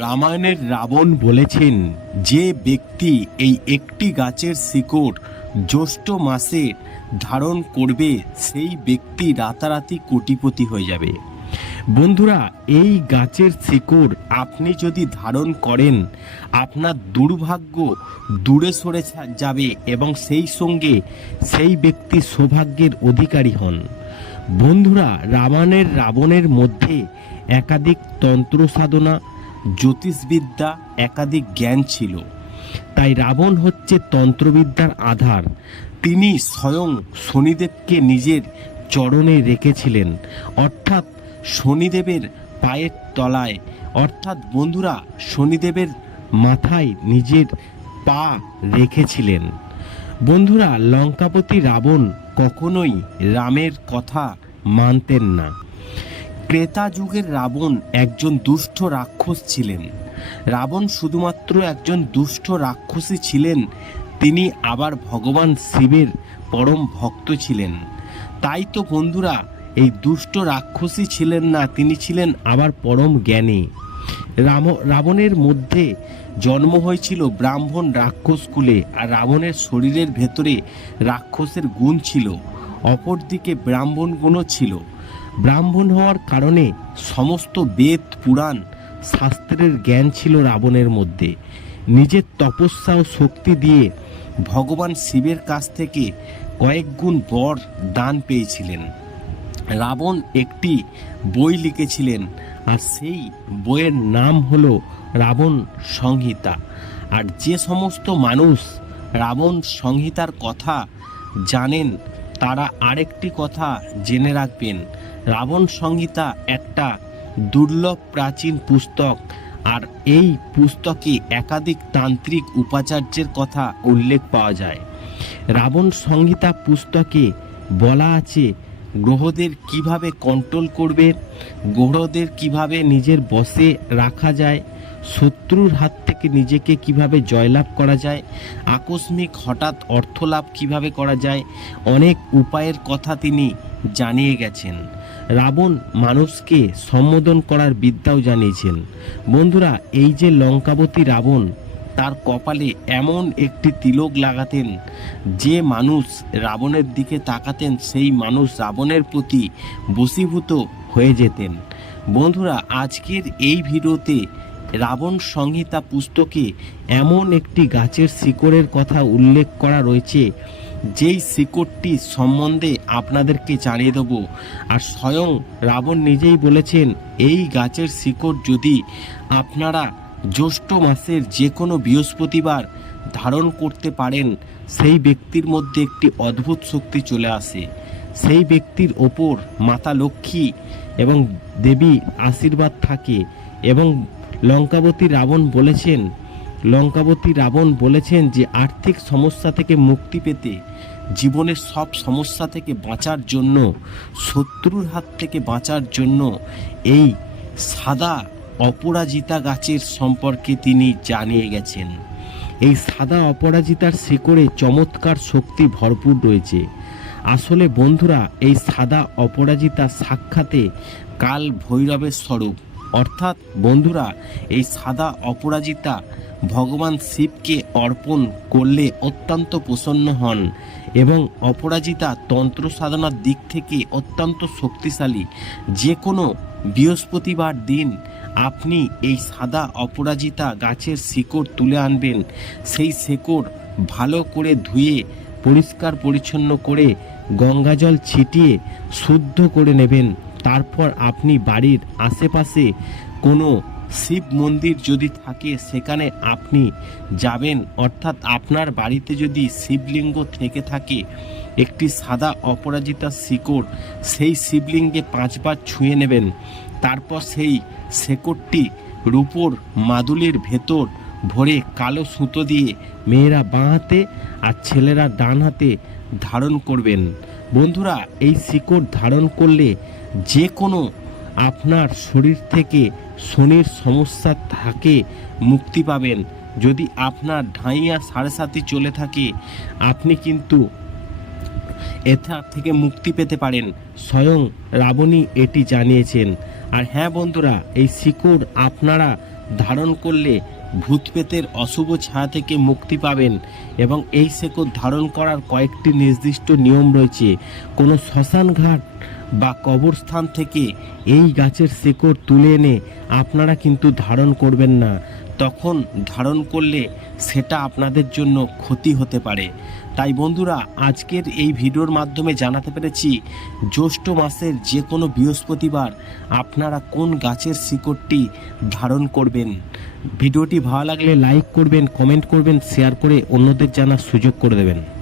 রামায়ণের রাবণ বলেছেন, যে ব্যক্তি এই একটি গাছের শিকড় জ্যৈষ্ঠ মাসে ধারণ করবে, সেই ব্যক্তি রাতারাতি কোটিপতি হয়ে যাবে। বন্ধুরা, এই গাছের শিকড় আপনি যদি ধারণ করেন, আপনার দুর্ভাগ্য দূরে সরে যাবে এবং সেই সঙ্গে সেই ব্যক্তি সৌভাগ্যের অধিকারী হন। বন্ধুরা, রামায়ণের রাবণের মধ্যে একাধিক তন্ত্র সাধনা জ্যোতিষবিদ্যা একাধিক জ্ঞান ছিল। তাই রাবণ হচ্ছে তন্ত্রবিদ্যার আধার। তিনি স্বয়ং শনিদেবকে নিজের চরণে রেখেছিলেন। অর্থাৎ শনিদেবের পায়ের তলায় অর্থাৎ বন্ধুরা শনিদেবের মাথায় নিজের পা রেখেছিলেন। বন্ধুরা লঙ্কাপতি রাবণ কখনোই রামের কথা মানতেন না। ক্রেতা যুগের রাবণ একজন দুষ্ট রাক্ষস ছিলেন। রাবণ শুধুমাত্র একজন দুষ্ট রাক্ষসী ছিলেন, তিনি আবার ভগবান শিবের পরম ভক্ত ছিলেন। তাই তো বন্ধুরা, এই দুষ্ট রাক্ষসী ছিলেন না, তিনি ছিলেন আবার পরম জ্ঞানী। রাম, রাবণের মধ্যে জন্ম হয়েছিল ব্রাহ্মণ রাক্ষস কুলে, আর রাবণের শরীরের ভেতরে রাক্ষসের গুণ ছিল। অপরদিকে ব্রাহ্মণ গুণও ছিল। ব্রাহ্মণ হওয়ার কারণে সমস্ত বেদ, পুরাণ, শাস্ত্রের জ্ঞান ছিল রাবণের মধ্যে। নিজের তপস্যা ও শক্তি দিয়ে ভগবান শিবের কাছ থেকে কয়েক গুণ বর দান পেয়েছিলেন। রাবণ একটি বই লিখেছিলেন, আর সেই বইয়ের নাম হলো রাবণ সংহিতা। আর যে সমস্ত মানুষ রাবণ সংহিতার কথা জানেন তারা আরেকটি কথা জেনে রাখবেন। রাবণ সংহিতা একটা দুর্লভ প্রাচীন পুস্তক আর এই পুস্তকে একাধিক তান্ত্রিক উপাচার্যের কথা উল্লেখ পাওয়া যায়। রাবণ সংহিতা পুস্তকে বলা আছে, গ্রহদের কীভাবে কন্ট্রোল করবে, গ্রহদের কীভাবে নিজের বসে রাখা যায় শত্রুর হাত থেকে নিজেকে কীভাবে জয়লাভ করা যায়, আকস্মিক হঠাৎ অর্থলাভ কীভাবে করা যায়, অনেক উপায়ের কথা তিনি জানিয়ে গেছেন। রাবণ মানুষকে সম্বোধন করার বিদ্যাও জানিয়েছেন। বন্ধুরা, এই যে লঙ্কাবতী রাবণ, তার কপালে এমন একটি তিলক লাগাতেন, যে মানুষ রাবণের দিকে তাকাতেন, সেই মানুষ রাবণের প্রতি বশীভূত হয়ে যেতেন। বন্ধুরা, আজকের এই ভিডিওতে রাবণ সংহিতা পুস্তকে এমন একটি গাছের শিকড়ের কথা উল্লেখ করা রয়েছে, যেই শিকড়টি সম্বন্ধে আপনাদেরকে জানিয়ে দেবো। আর স্বয়ং রাবণ নিজেই বলেছেন, এই গাছের শিকড় যদি আপনারা জ্যৈষ্ঠ মাসের যে কোনো বৃহস্পতিবার ধারণ করতে পারেন, সেই ব্যক্তির মধ্যে একটি অদ্ভুত শক্তি চলে আসে। সেই ব্যক্তির ওপর মাতা লক্ষ্মী এবং দেবী আশীর্বাদ থাকে এবং লঙ্কাবতী রাবণ বলেছেন, লঙ্কাবতী রাবণ বলেছেন যে আর্থিক সমস্যা থেকে মুক্তি পেতে জীবনের সব সমস্যা থেকে বাঁচার জন্য, শত্রুর হাত থেকে বাঁচার জন্য এই সাদা অপরাজিতা গাছের সম্পর্কে তিনি জানিয়ে গেছেন। এই সাদা অপরাজিতার শিকড়ে চমৎকার শক্তি ভরপুর রয়েছে। আসলে বন্ধুরা, এই সাদা অপরাজিতা সাক্ষাতে কাল ভৈরবের স্বরূপ। অর্থাৎ বন্ধুরা, এই সাদা অপরাজিতা ভগবান শিবকে অর্পণ করলে অত্যন্ত প্রসন্ন হন এবং অপরাজিতা তন্ত্র সাধনার দিক থেকে অত্যন্ত শক্তিশালী। যে কোনো বৃহস্পতিবার দিন আপনি এই সাদা অপরাজিতা গাছের শিকড় তুলে আনবেন। সেই শিকড় ভালো করে ধুয়ে, পরিষ্কার পরিচ্ছন্ন করে গঙ্গাজল ছিটিয়ে শুদ্ধ করে নেবেন। তারপর আপনি বাড়ির আশেপাশে কোনো শিব মন্দির যদি থাকে, সেখানে আপনি যাবেন। অর্থাৎ আপনার বাড়িতে যদি শিবলিঙ্গ থেকে থাকে, একটি সাদা অপরাজিতা শিকড়, সেই শিবলিঙ্গে পাঁচবার ছুঁয়ে নেবেন। তারপর সেই শেকড়টি রূপোর মাদুলের ভেতর ভরে কালো সুতো দিয়ে মেয়েরা বাঁ হাতে আর ছেলেরা ডান হাতে ধারণ করবেন। বন্ধুরা, এই শিকড় ধারণ করলে যে কোনো আপনার শরীর থেকে শনির সমস্যা থাকে, মুক্তি পাবেন। যদি আপনার ঢাইয়া সাড়ে সাতি চলে থাকে, আপনি কিন্তু এটা থেকে মুক্তি পেতে পারেন। স্বয়ং রাবণী এটি জানিয়েছেন। আর হ্যাঁ বন্ধুরা, এই শিকড় আপনারা ধারণ করলে ভূত পেতের অশুভ ছায়া থেকে মুক্তি পাবেন এবং এই শেকড় ধারণ করার কয়েকটি নির্দিষ্ট নিয়ম রয়েছে। কোনো শ্মশান ঘাট বা কবরস্থান থেকে এই গাছের শেকড় তুলে এনে আপনারা কিন্তু ধারণ করবেন না। তখন ধারণ করলে সেটা আপনাদের জন্য ক্ষতি হতে পারে। তাই বন্ধুরা, আজকের এই ভিডিওর মাধ্যমে জানাতে পেরেছি, জ্যৈষ্ঠ মাসের যে কোনো বৃহস্পতিবার আপনারা কোন গাছের শিকড়টি ধারণ করবেন? ভিডিওটি ভালো লাগলে লাইক করবেন, কমেন্ট করবেন, শেয়ার করে অন্যদের জানার সুযোগ করে দেবেন।